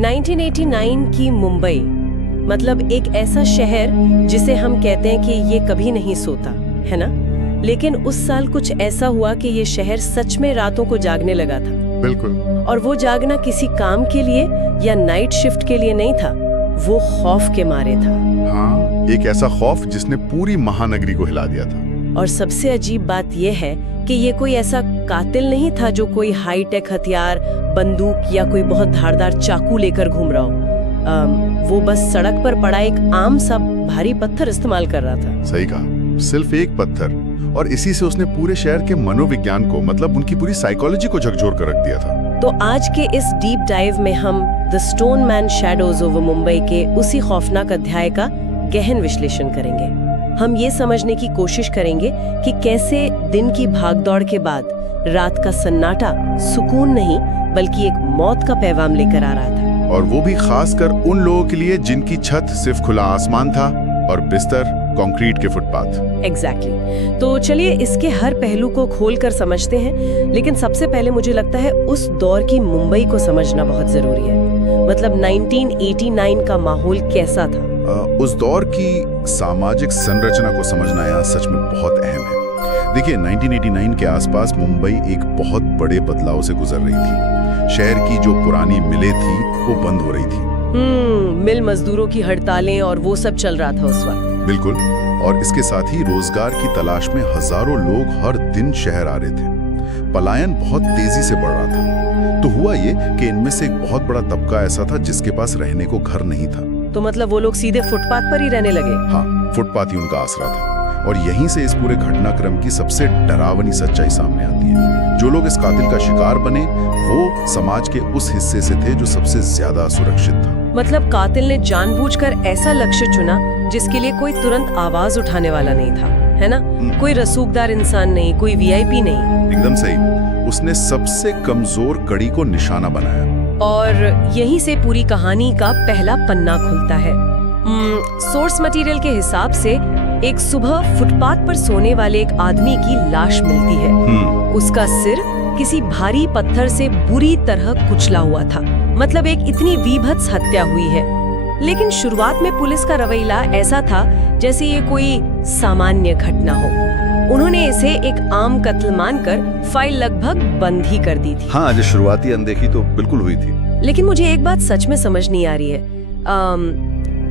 1989 की मुंबई, मतलब एक ऐसा शहर जिसे हम कहते हैं कि ये कभी नहीं सोता, है ना? लेकिन उस साल कुछ ऐसा हुआ कि ये शहर सच में रातों को जागने लगा था। बिल्कुल। और वो जागना किसी काम के लिए या नाइट शिफ्ट के लिए नहीं था, वो खौफ के मारे था। हाँ, एक ऐसा खौफ जिसने पूरी महानगरी को हिला दिया था। और सबसे अजीब बात यह है कि ये कोई ऐसा कातिल नहीं था जो कोई हाईटेक हथियार, बंदूक या कोई बहुत धारदार चाकू लेकर घूम रहा हो। वो बस सड़क पर पड़ा एक आम सा भारी पत्थर इस्तेमाल कर रहा था। सही कहा, सिर्फ एक पत्थर, और इसी से उसने पूरे शहर के मनोविज्ञान को, मतलब उनकी पूरी साइकोलॉजी को झकझोर कर रख दिया था। तो आज के इस डीप डाइव में हम the stone man shadows over Mumbai के उसी खौफनाक अध्याय का गहन विश्लेषण करेंगे। हम ये समझने की कोशिश करेंगे कि कैसे दिन की भागदौड़ के बाद रात का सन्नाटा सुकून नहीं बल्कि एक मौत का पैगाम लेकर आ रहा था। और वो भी खासकर उन लोगों के लिए जिनकी छत सिर्फ खुला आसमान था और बिस्तर कंक्रीट के फुटपाथ। एग्जैक्टली। तो चलिए इसके हर पहलू को खोलकर समझते हैं, लेकिन सबसे पहले मुझे लगता है उस दौर की मुंबई को समझना बहुत जरूरी है। मतलब 1989 का माहौल कैसा था? उस दौर की सामाजिक संरचना को समझना यहाँ सच में बहुत अहम है। देखिए, 1989 के आसपास मुंबई एक बहुत बड़े बदलाव से गुजर रही थी। शहर की जो पुरानी मिलें थी वो बंद हो रही थी। मिल मजदूरों की हड़तालें और वो सब चल रहा था उस वक्त। बिल्कुल। और इसके साथ ही रोजगार की तलाश में हजारों लोग हर दिन शहर आ रहे थे। पलायन बहुत तेजी से बढ़ रहा था। तो हुआ ये कि इनमें से एक बहुत बड़ा तबका ऐसा था जिसके पास रहने को घर नहीं था। तो मतलब वो लोग सीधे फुटपाथ पर ही रहने लगे? हाँ, फुटपाथ ही उनका आसरा था। और यहीं से इस पूरे घटनाक्रम की सबसे डरावनी सच्चाई सामने आती है। जो लोग इस कातिल का शिकार बने वो समाज के उस हिस्से से थे जो सबसे ज्यादा असुरक्षित था। मतलब कातिल ने जानबूझकर ऐसा लक्ष्य चुना जिसके लिए कोई तुरंत आवाज उठाने वाला नहीं था, है ना? कोई रसूखदार इंसान नहीं, कोई वीआईपी नहीं। एकदम सही। उसने सबसे कमजोर कड़ी को निशाना बनाया। और यहीं से पूरी कहानी का पहला पन्ना खुलता है। सोर्स मटेरियल के हिसाब से एक सुबह फुटपाथ पर सोने वाले एक आदमी की लाश मिलती है। उसका सिर किसी भारी पत्थर से बुरी तरह कुचला हुआ था। मतलब एक इतनी वीभत्स हत्या हुई है। लेकिन शुरुआत में पुलिस का रवैया ऐसा था जैसे ये कोई सामान्य घटना हो। उन्होंने इसे एक आम कत्ल मानकर फाइल लगभग बंद ही कर दी थी। हाँ, जो शुरुआती अनदेखी तो बिल्कुल हुई थी। लेकिन मुझे एक बात सच में समझ नहीं आ रही है।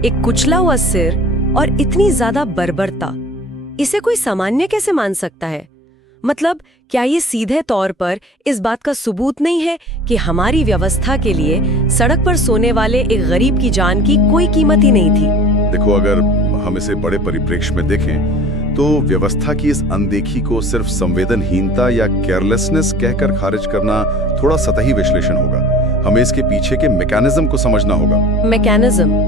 एक कुचला हुआ सिर और इतनी ज्यादा बर्बरता, इसे कोई सामान्य कैसे मान सकता है? मतलब क्या ये सीधे तौर पर इस बात का सबूत नहीं है कि हमारी व्यवस्था के लिए सड़क पर सोने वाले एक गरीब की जान की कोई कीमत ही नहीं थी? देखो, अगर हम इसे बड़े परिप्रेक्ष्य में देखें तो व्यवस्था की इस अनदेखी को सिर्फ संवेदनहीनता या केयरलेसनेस कहकर खारिज करना थोड़ा सतही विश्लेषण होगा। हमें इसके पीछे के मैकेनिज्म को समझना होगा। मैकेनिज्म?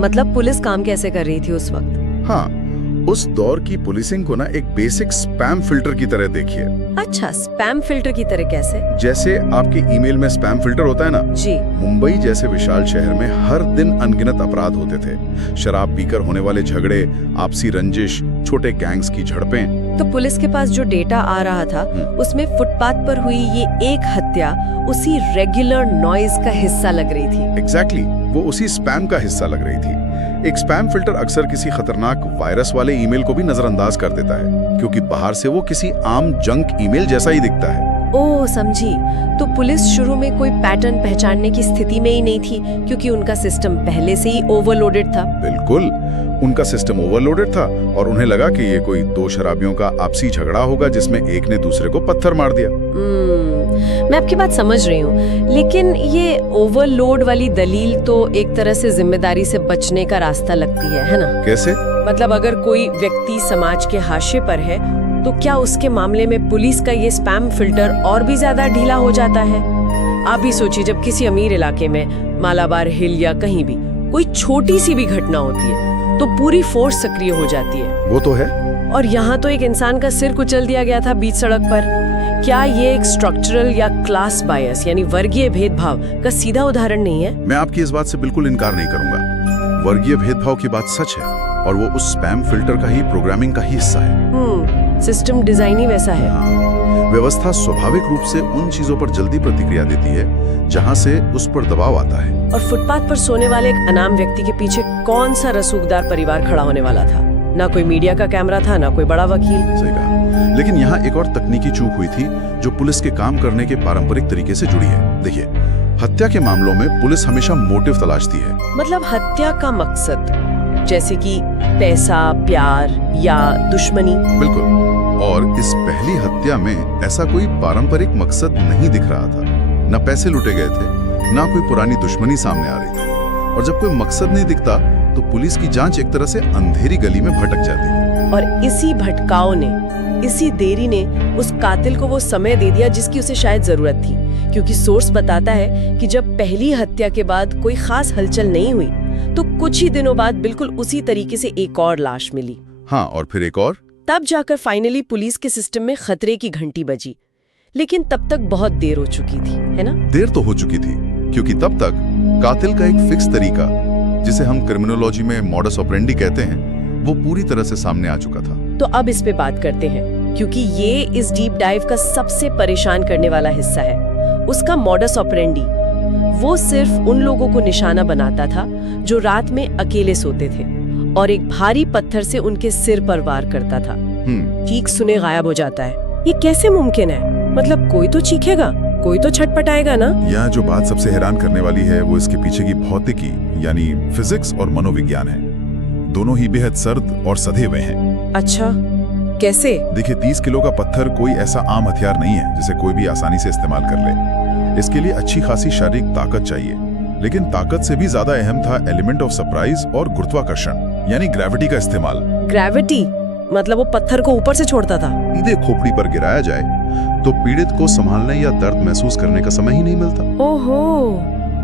मतलब पुलिस काम कैसे कर रही थी उस वक्त? हाँ, उस दौर की पुलिसिंग को ना एक बेसिक स्पैम फिल्टर की तरह देखिए। अच्छा, स्पैम फिल्टर की तरह कैसे? जैसे आपके ईमेल में स्पैम फिल्टर होता है ना जी। मुंबई जैसे विशाल शहर में हर दिन अनगिनत अपराध होते थे। शराब पीकर होने वाले झगड़े, आपसी रंजिश, छोटे गैंग्स की झड़पें। तो पुलिस के पास जो डेटा आ रहा था उसमें फुटपाथ पर हुई ये एक हत्या उसी रेगुलर नॉइज का हिस्सा लग रही थी। एग्जैक्टली, वो उसी स्पैम का हिस्सा लग रही थी। एक स्पैम फिल्टर अक्सर किसी खतरनाक वायरस वाले ईमेल को भी नजरअंदाज कर देता है, क्योंकि बाहर से वो किसी आम जंक ईमेल जैसा ही दिखता है। ओह, समझी। तो पुलिस शुरू में कोई पैटर्न पहचानने की स्थिति में ही नहीं थी, क्योंकि उनका सिस्टम पहले से ही ओवरलोडेड था। बिल्कुल, उनका सिस्टम ओवरलोडेड था और उन्हें लगा कि ये कोई दो शराबियों का आपसी झगड़ा होगा जिसमें एक ने दूसरे को पत्थर मार दिया। मैं आपकी बात समझ रही हूँ, लेकिन ये ओवरलोड वाली दलील तो एक तरह से जिम्मेदारी से बचने का रास्ता लगती है ना? कैसे? मतलब अगर कोई व्यक्ति समाज के हाशिए पर है तो क्या उसके मामले में पुलिस का ये स्पैम फिल्टर और भी ज्यादा ढीला हो जाता है? आप भी सोचिए, जब किसी अमीर इलाके में मालाबार हिल या कहीं भी कोई छोटी सी भी घटना होती है तो पूरी फोर्स सक्रिय हो जाती है। वो तो है। और यहाँ तो एक इंसान का सिर कुचल दिया गया था बीच सड़क पर। क्या ये एक स्ट्रक्चरल या क्लास बायस यानी वर्गीय भेदभाव का सीधा उदाहरण नहीं है? मैं आपकी इस बात से बिल्कुल इनकार नहीं करूंगा। वर्गीय भेदभाव की बात सच है और वो उस स्पैम फिल्टर का ही, प्रोग्रामिंग का ही हिस्सा है। सिस्टम डिजाइन ही वैसा है। व्यवस्था स्वाभाविक रूप से उन चीजों पर जल्दी प्रतिक्रिया देती है जहां से उस पर दबाव आता है। और फुटपाथ पर सोने वाले एक अनाम व्यक्ति के पीछे कौन सा रसूखदार परिवार खड़ा होने वाला था? ना कोई मीडिया का कैमरा था, ना कोई बड़ा वकील। सही कहा। लेकिन यहाँ एक और तकनीकी चूक हुई थी जो पुलिस के काम करने के पारंपरिक तरीके से जुड़ी है। देखिए, हत्या के मामलों में पुलिस हमेशा मोटिव तलाशती है। मतलब हत्या का मकसद, जैसे कि पैसा, प्यार या दुश्मनी। बिल्कुल। और इस पहली हत्या में ऐसा कोई पारंपरिक मकसद नहीं दिख रहा था। न पैसे लुटे गए थे, ना कोई पुरानी दुश्मनी सामने आ रही थी। और जब कोई मकसद नहीं दिखता तो पुलिस की जांच एक तरह से अंधेरी गली में भटक जाती है। और इसी भटकाव ने, इसी देरी ने उस कातिल को वो समय दे दिया जिसकी उसे शायद जरूरत थी। क्योंकि सोर्स बताता है कि जब पहली हत्या के बाद कोई खास हलचल नहीं हुई तो कुछ ही दिनों बाद बिल्कुल उसी तरीके से एक और लाश मिली। हाँ, और फिर एक और। तब जाकर फाइनली पुलिस के सिस्टम में खतरे की घंटी बजी। लेकिन तब तक बहुत देर हो चुकी थी, है ना? देर तो हो चुकी थी, क्योंकि तब तक कातिल का एक फिक्स तरीका, जिसे हम क्रिमिनोलॉजी में मॉडस ऑपरेंडी कहते हैं, वो पूरी तरह से सामने आ चुका था। तो अब इस पे बात करते हैं, क्योंकि ये इस डीप डाइव का सबसे परेशान करने वाला हिस्सा है। उसका मॉडस ऑपरेंडी। वो सिर्फ उन लोगों को निशाना बनाता था जो रात में अकेले सोते थे और एक भारी पत्थर से उनके सिर पर वार करता था। चीख सुने गायब हो जाता है। ये कैसे मुमकिन है? मतलब कोई तो चीखेगा, कोई तो छटपटाएगा ना? यह जो बात सबसे हैरान करने वाली है वो इसके पीछे की भौतिकी यानी फिजिक्स और मनोविज्ञान है। दोनों ही बेहद सर्द और सधे हुए हैं। अच्छा, कैसे? देखिए, 30 किलो का पत्थर कोई ऐसा आम हथियार नहीं है जिसे कोई भी आसानी से इस्तेमाल कर ले। इसके लिए अच्छी खासी शारीरिक ताकत चाहिए। लेकिन ताकत से भी ज्यादा अहम था एलिमेंट ऑफ सरप्राइज और गुरुत्वाकर्षण यानी ग्रेविटी का इस्तेमाल। ग्रेविटी मतलब वो पत्थर को ऊपर से छोड़ता था। सीधे खोपड़ी पर गिराया जाए तो पीड़ित को संभालने या दर्द महसूस करने का समय ही नहीं मिलता। ओहो,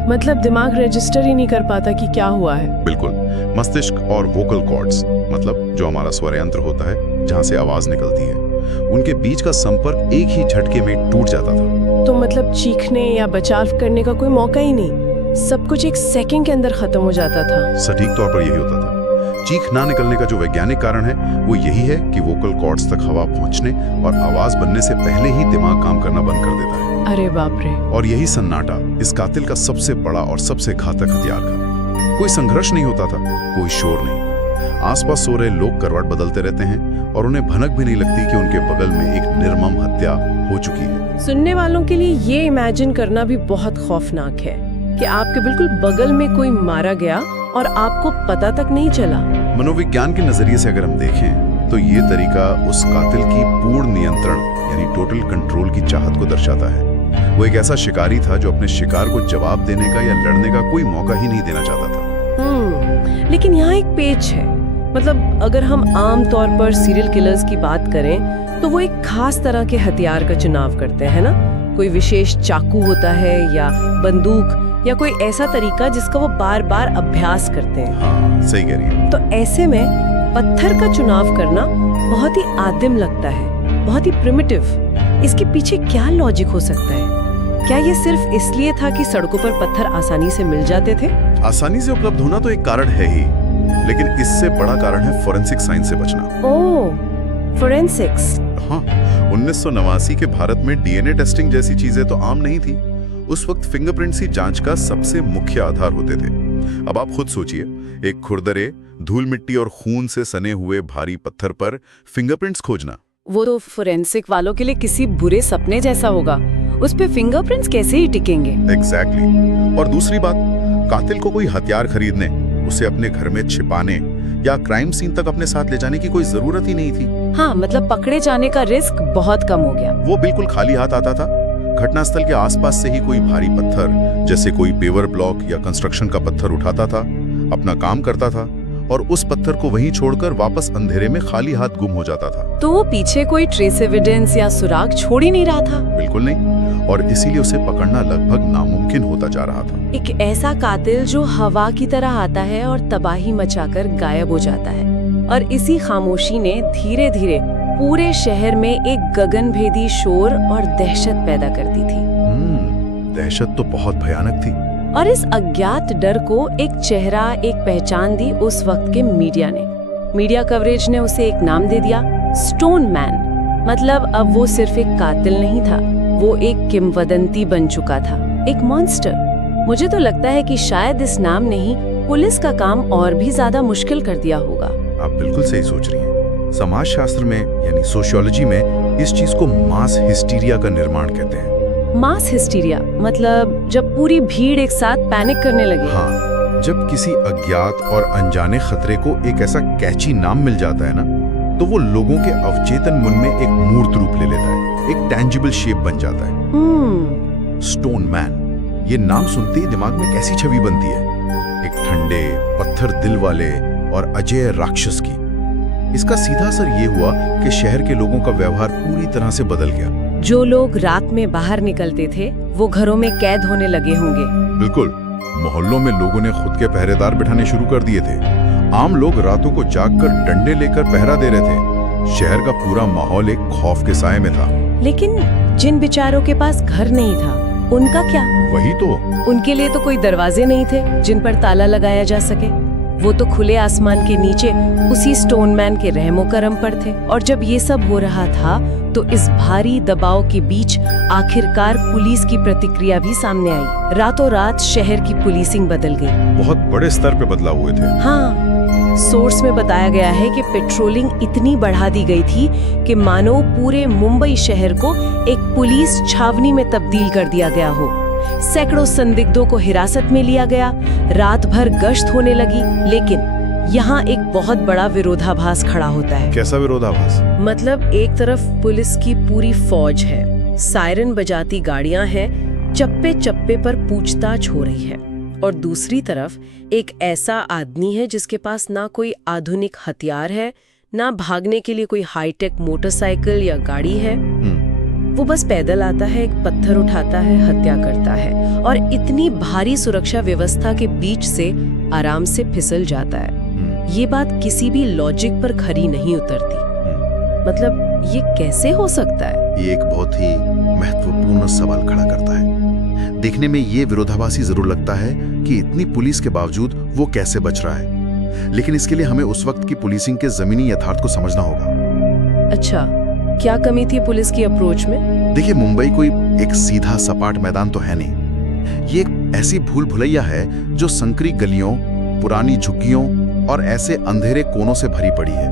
मतलब दिमाग रजिस्टर ही नहीं कर पाता कि क्या हुआ है। बिल्कुल। मस्तिष्क और वोकल कॉर्ड्स, मतलब जो हमारा स्वर यंत्र होता है जहाँ से आवाज निकलती है, उनके बीच का संपर्क एक ही झटके में टूट जाता था। तो मतलब चीखने या बचाव करने का कोई मौका ही नहीं, सब कुछ एक सेकंड के अंदर खत्म हो जाता था। सटीक तौर पर यही होता था। चीख ना निकलने का जो वैज्ञानिक कारण है वो यही है कि वोकल कॉर्ड्स तक हवा पहुंचने और आवाज बनने से पहले ही दिमाग काम करना बंद कर देता है। अरे बाप रे। और यही सन्नाटा इस कातिल का सबसे बड़ा और सबसे घातक हथियार था। कोई संघर्ष नहीं होता था, कोई शोर नहीं। आसपास सो रहे लोग करवट बदलते रहते हैं और उन्हें भनक भी नहीं लगती कि उनके बगल में एक निर्मम हत्या हो चुकी है। सुनने वालों के लिए ये इमेजिन करना भी बहुत खौफनाक है कि आपके बिल्कुल बगल में कोई मारा गया और आपको पता तक नहीं चला। मनोविज्ञान के नजरिए से अगर हम देखें तो ये तरीका उस कातिल की पूर्ण नियंत्रण यानी टोटल कंट्रोल की चाहत को दर्शाता है। वो एक ऐसा शिकारी था जो अपने शिकार को जवाब देने का या लड़ने का कोई मौका ही नहीं देना चाहता था। लेकिन यहाँ एक पेच है। मतलब अगर हम आम तौर पर सीरियल किलर्स की बात करें तो वो एक खास तरह के हथियार का चुनाव करते हैं ना। कोई विशेष चाकू होता है या बंदूक या कोई ऐसा तरीका जिसका वो बार बार अभ्यास करते हैं। हाँ, सही कह रही है। तो ऐसे में पत्थर का चुनाव करना बहुत ही आदिम लगता है, बहुत ही प्रिमिटिव। इसके पीछे क्या लॉजिक हो सकता है? क्या ये सिर्फ इसलिए था कि सड़कों पर पत्थर आसानी से मिल जाते थे? आसानी से उपलब्ध होना तो एक कारण है ही, लेकिन इससे बड़ा कारण है फोरेंसिक साइंस से बचना। ओह, फोरेंसिक्स। हाँ, 1989 के भारत में डीएनए टेस्टिंग जैसी चीजें तो आम नहीं थी। उस वक्त फिंगरप्रिंट्स ही जांच का सबसे मुख्य आधार होते थे। अब आप खुद सोचिए, एक खुरदरे, धूल मिट्टी और खून से सने हुए भारी पत्थर पर फिंगरप्रिंट्स खोजना। वो तो फोरेंसिक वालों के लिए किसी बुरे सपने जैसा होगा। उस पे फिंगरप्रिंट्स कैसे ही टिकेंगे? एग्जैक्टली। और दूसरी बात, कातिल को कोई हथियार खरीदने, उसे अपने घर में छिपाने या क्राइम सीन तक अपने साथ ले जाने की कोई जरूरत ही नहीं थी। हाँ, मतलब पकड़े जाने का रिस्क बहुत कम हो गया। वो बिल्कुल खाली हाथ आता था। घटनास्थल के आसपास से ही कोई भारी पत्थर, जैसे कोई पेवर ब्लॉक या कंस्ट्रक्शन का पत्थर उठाता था, अपना काम करता था और उस पत्थर को वहीं छोड़कर वापस अंधेरे में खाली हाथ गुम हो जाता था। तो वो पीछे कोई ट्रेस एविडेंस या सुराग छोड़ ही नहीं रहा था? बिल्कुल नहीं। और इसीलिए उसे पकड़ना लगभग नामुमकिन होता जा रहा था। एक ऐसा कातिल जो हवा की तरह आता है और तबाही मचाकर गायब हो जाता है। और इसी खामोशी ने धीरे धीरे पूरे शहर में एक गगनभेदी शोर और दहशत पैदा कर दी थी। दहशत तो बहुत भयानक थी। और इस अज्ञात डर को एक चेहरा, एक पहचान दी उस वक्त के मीडिया ने। मीडिया कवरेज ने उसे एक नाम दे दिया, स्टोन मैन। मतलब अब वो सिर्फ एक कातिल नहीं था, वो एक किंवदंती बन चुका था, एक मॉन्स्टर। मुझे तो लगता है कि शायद इस नाम ने ही पुलिस का काम और भी ज्यादा मुश्किल कर दिया होगा। आप बिल्कुल सही सोच रही हैं। समाजशास्त्र में यानी सोशियोलॉजी में इस चीज को मास हिस्टीरिया का निर्माण कहते हैं। मास हिस्टीरिया मतलब जब पूरी भीड़ एक साथ पैनिक करने लगे। हाँ, जब किसी अज्ञात और अनजाने खतरे को एक ऐसा कैची नाम मिल जाता है ना, तो वो लोगों के अवचेतन मन में एक मूर्त रूप ले लेता है, एक टैंजिबल शेप बन जाता है। स्टोन मैन, ये नाम सुनते ही दिमाग में कैसी छवि बनती है, एक ठंडे पत्थर दिल वाले और अजय राक्षस की। इसका सीधा असर ये हुआ कि शहर के लोगों का व्यवहार पूरी तरह से बदल गया। जो लोग रात में बाहर निकलते थे वो घरों में कैद होने लगे होंगे। बिल्कुल, मोहल्लों में लोगों ने खुद के पहरेदार बिठाने शुरू कर दिए थे। आम लोग रातों को जागकर डंडे लेकर पहरा दे रहे थे। शहर का पूरा माहौल एक खौफ के साए में था। लेकिन जिन बेचारों के पास घर नहीं था, उनका क्या? वही तो, उनके लिए तो कोई दरवाजे नहीं थे जिन पर ताला लगाया जा सके। वो तो खुले आसमान के नीचे उसी स्टोन मैन के रहमो करम पर थे। और जब ये सब हो रहा था तो इस भारी दबाव के बीच आखिरकार पुलिस की प्रतिक्रिया भी सामने आई। रातों रात शहर की पुलिसिंग बदल गई। बहुत बड़े स्तर पे बदलाव हुए थे। हाँ, सोर्स में बताया गया है कि पेट्रोलिंग इतनी बढ़ा दी गई थी कि मानो पूरे मुंबई शहर को एक पुलिस छावनी में तब्दील कर दिया गया हो। सैकड़ों संदिग्धों को हिरासत में लिया गया, रात भर गश्त होने लगी। लेकिन यहाँ एक बहुत बड़ा विरोधाभास खड़ा होता है। कैसा विरोधाभास? मतलब एक तरफ पुलिस की पूरी फौज है, सायरन बजाती गाड़ियां हैं, चप्पे चप्पे पर पूछताछ हो रही है, और दूसरी तरफ एक ऐसा आदमी है जिसके पास ना कोई आधुनिक हथियार है, ना भागने के लिए कोई हाईटेक मोटरसाइकिल या गाड़ी है। वो बस पैदल आता है, एक पत्थर उठाता है, हत्या करता है, और इतनी भारी सुरक्षा व्यवस्था के बीच से आराम से फिसल जाता है। ये बात किसी भी लॉजिक पर खरी नहीं उतरती। मतलब ये कैसे हो सकता है? ये एक बहुत ही महत्वपूर्ण सवाल खड़ा करता है। देखने में ये विरोधाभासी जरूर लगता है कि इतनी पुलिस के बावजूद वो कैसे बच रहा है, लेकिन इसके लिए हमें उस वक्त की पुलिसिंग के जमीनी यथार्थ को समझना होगा। अच्छा, क्या कमी थी पुलिस की अप्रोच में? देखिए, मुंबई कोई एक सीधा सपाट मैदान तो है नहीं। ये एक ऐसी भूल भुलैया है जो संकरी गलियों, पुरानी झुग्गियों और ऐसे अंधेरे कोनों से भरी पड़ी है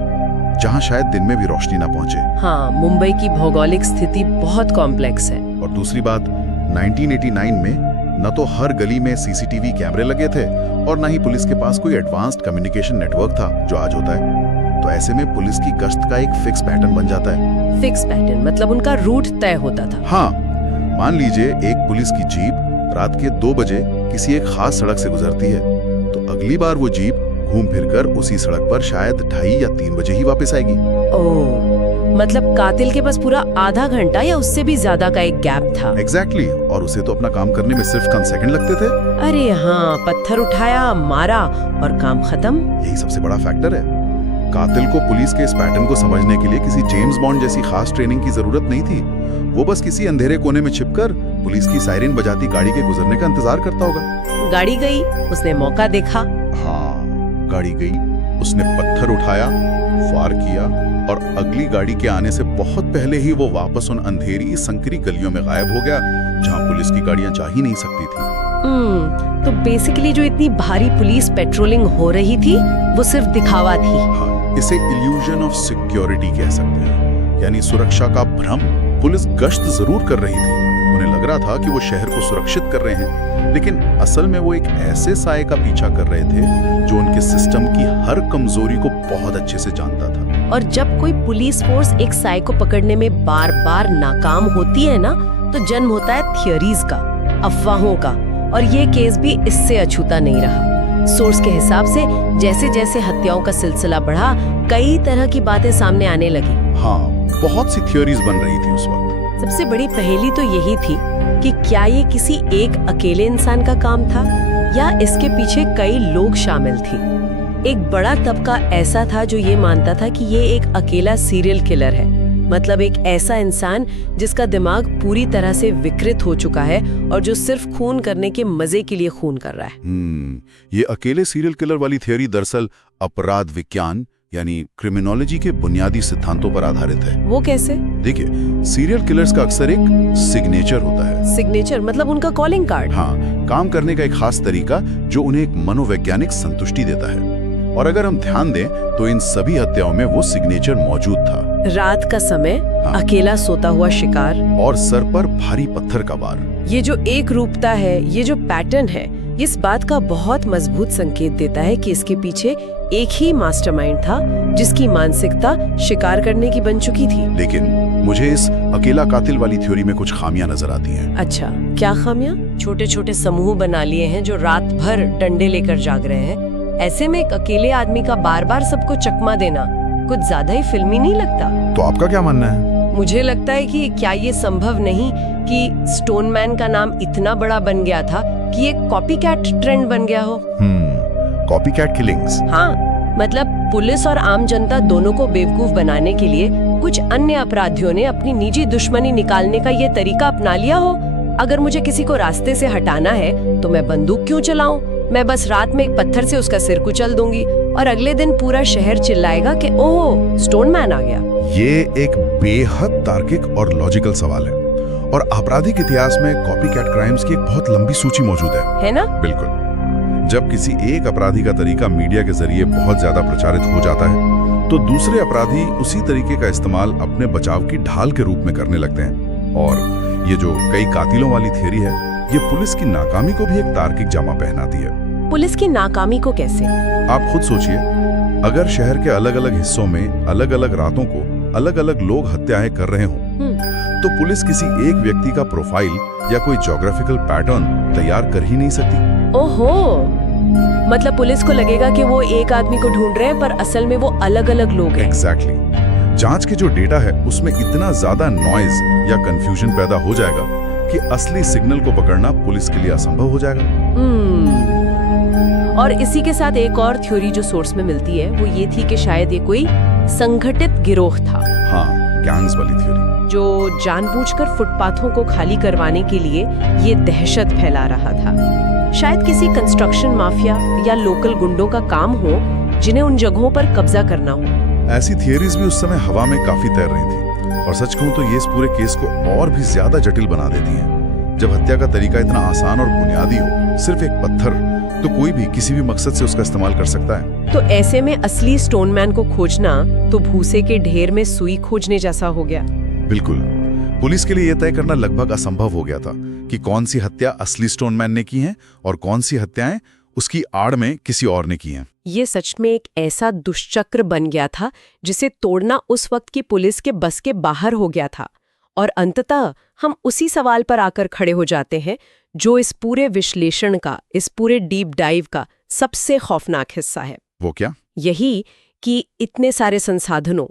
जहां शायद दिन में भी रोशनी ना पहुंचे। हाँ, मुंबई की भौगोलिक स्थिति बहुत कॉम्प्लेक्स है। और दूसरी बात, 1989 में न तो हर गली में सीसीटीवी कैमरे लगे थे और न ही पुलिस के पास कोई एडवांस्ड कम्युनिकेशन नेटवर्क था जो आज होता है। तो ऐसे में पुलिस की गश्त का एक फिक्स पैटर्न बन जाता है। फिक्स पैटर्न मतलब उनका रूट तय होता था। हाँ, मान लीजिए एक पुलिस की जीप रात के 2 बजे किसी एक खास सड़क से गुजरती है, तो अगली बार वो जीप घूम फिरकर उसी सड़क पर शायद 2:30 या 3 बजे ही वापस आएगी। ओह, मतलब कातिल के पास पूरा आधा घंटा या उससे भी ज्यादा का एक गैप था। एग्जैक्टली, और उसे तो अपना काम करने में सिर्फ कम सेकंड लगते थे। अरे हाँ, पत्थर उठाया, मारा और काम खत्म। यही सबसे बड़ा फैक्टर है। कातिल को पुलिस के इस पैटर्न को समझने के लिए किसी जेम्स बॉन्ड जैसी खास ट्रेनिंग की जरूरत नहीं थी। वो बस किसी अंधेरे कोने में छिपकर पुलिस की सायरन बजाती गाड़ी के गुजरने का इंतजार करता होगा। गाड़ी गई, उसने मौका देखा। हाँ, गाड़ी गई, उसने पत्थर उठाया, फायर किया, और अगली गाड़ी के आने से बहुत पहले ही वो वापस उन अंधेरी संकरी गलियों में गायब हो गया जहां पुलिस की गाड़ियां जा ही नहीं सकती थी। तो बेसिकली जो इतनी भारी पुलिस पेट्रोलिंग हो रही थी वो सिर्फ दिखावा थी। हाँ, इसे इल्यूजन ऑफ सिक्योरिटी कह सकते हैं, यानी सुरक्षा का भ्रम। पुलिस गश्त जरूर कर रही थी, उन्हें लग रहा था कि वो शहर को सुरक्षित कर रहे हैं, लेकिन असल में वो एक ऐसे साये का पीछा कर रहे थे जो उनके सिस्टम की हर कमजोरी को बहुत अच्छे से जानता था। और जब कोई पुलिस फोर्स एक साये को पकड़ने में बार बार नाकाम होती है ना, तो जन्म होता है थियरीज का, अफवाहों का, और ये केस भी इससे अछूता नहीं रहा। सोर्स के हिसाब से जैसे जैसे हत्याओं का सिलसिला बढ़ा, कई तरह की बातें सामने आने लगी। हाँ, बहुत सी थियरीज बन रही थी उस वक्त। सबसे बड़ी पहेली तो यही थी कि क्या ये किसी एक अकेले इंसान का काम था या इसके पीछे कई लोग शामिल थे। एक बड़ा तबका ऐसा था जो ये मानता था कि ये एक अकेला सीरियल किलर है, मतलब एक ऐसा इंसान जिसका दिमाग पूरी तरह से विकृत हो चुका है और जो सिर्फ खून करने के मजे के लिए खून कर रहा है। ये अकेले सीरियल किलर वाली थियरी दरअसल अपराध विज्ञान यानी क्रिमिनोलॉजी के बुनियादी सिद्धांतों पर आधारित है। वो कैसे? देखिए, सीरियल किलर्स का अक्सर एक सिग्नेचर होता है। सिग्नेचर मतलब उनका कॉलिंग कार्ड? हाँ, काम करने का एक खास तरीका जो उन्हें एक मनोवैज्ञानिक संतुष्टि देता है। और अगर हम ध्यान दें तो इन सभी हत्याओं में वो सिग्नेचर मौजूद था। रात का समय, हाँ। अकेला सोता हुआ शिकार और सर पर भारी पत्थर का वार। ये जो एक रूपता है, ये जो पैटर्न है, इस बात का बहुत मजबूत संकेत देता है कि इसके पीछे एक ही मास्टरमाइंड था जिसकी मानसिकता शिकार करने की बन चुकी थी। लेकिन मुझे इस अकेला कातिल वाली थ्योरी में कुछ खामियां नजर आती हैं। अच्छा, क्या खामियां? छोटे छोटे समूह बना लिए हैं जो रात भर डंडे लेकर जाग रहे हैं। ऐसे में एक अकेले आदमी का बार बार सबको चकमा देना कुछ ज्यादा ही फिल्मी नहीं लगता? तो आपका क्या मानना है? मुझे लगता है कि क्या ये संभव नहीं कि स्टोनमैन का नाम इतना बड़ा बन गया था कि एक कॉपीकैट ट्रेंड बन गया हो? Copycat killings. हाँ, मतलब पुलिस और आम जनता दोनों को बेवकूफ बनाने के लिए कुछ अन्य अपराधियों ने अपनी निजी दुश्मनी निकालने का ये तरीका अपना लिया हो। अगर मुझे किसी को रास्ते से हटाना है तो मैं बंदूक क्यों चलाऊं? मैं बस रात में एक पत्थर से उसका सिर कुचल दूंगी और अगले दिन पूरा शहर चिल्लाएगा कि ओह, स्टोनमैन आ गया। ये एक बेहद तार्किक और लॉजिकल सवाल है और आपराधिक इतिहास में कॉपीकैट क्राइम्स की एक बहुत लंबी सूची मौजूद है ना? बिल्कुल। जब किसी एक अपराधी का तरीका मीडिया के जरिए बहुत ज्यादा प्रचारित हो जाता है तो दूसरे अपराधी उसी तरीके का इस्तेमाल अपने बचाव की ढाल के रूप में करने लगते हैं। और ये जो कई कातिलों वाली थियरी है, ये पुलिस की नाकामी को भी एक तार्किक जामा पहनाती है। पुलिस की नाकामी को कैसे? आप खुद सोचिए, अगर शहर के अलग अलग हिस्सों में अलग अलग रातों को अलग अलग लोग हत्याएं कर रहे हों, तो पुलिस किसी एक व्यक्ति का प्रोफाइल या कोई ज्योग्राफिकल पैटर्न तैयार कर ही नहीं सकती। ओहो, मतलब पुलिस को लगेगा कि वो एक आदमी को ढूंढ रहे हैं पर असल में वो अलग अलग लोग हैं। एग्जैक्टली। जांच के जो डेटा है उसमें इतना ज्यादा नॉइज या कंफ्यूजन पैदा हो जाएगा कि असली सिग्नल को पकड़ना पुलिस के लिए असंभव हो जाएगा। और इसी के साथ एक और थ्योरी जो सोर्स में मिलती है वो ये थी कि शायद ये कोई संगठित गिरोह था। हाँ, गैंग्स वाली थ्योरी, जो जानबूझकर फुटपाथों को खाली करवाने के लिए ये दहशत फैला रहा था। शायद किसी कंस्ट्रक्शन माफिया या लोकल गुंडों का काम हो जिन्हें उन जगहों पर कब्जा करना हो। ऐसी थियरीज भी उस समय हवा में काफी तैर रही थी और सच कहूं तो ये इस पूरे केस को और भी ज्यादा जटिल बना देती हैं। जब हत्या का तरीका इतना आसान और बुनियादी हो, सिर्फ एक पत्थर, तो कोई भी किसी भी मकसद से उसका इस्तेमाल कर सकता है। तो ऐसे में असली स्टोनमैन को खोजना तो भूसे के ढेर में सुई खोजने जैसा हो गया। बिल्कुल। पुलिस के लिए यह तय करना लगभग असंभव हो गया था कि कौन सी हत्या असली स्टोनमैन ने की है और कौन सी हत्याएं उसकी आड़ में किसी और ने की हैं। ये सच में एक ऐसा दुष्चक्र बन गया था जिसे तोड़ना उस वक्त की पुलिस के बस के बाहर हो गया था। और अंततः हम उसी सवाल पर आकर खड़े हो जाते हैं जो इस पूरे विश्लेषण का, इस पूरे डीप डाइव का सबसे खौफनाक हिस्सा है। वो क्या? यही कि इतने सारे संसाधनों,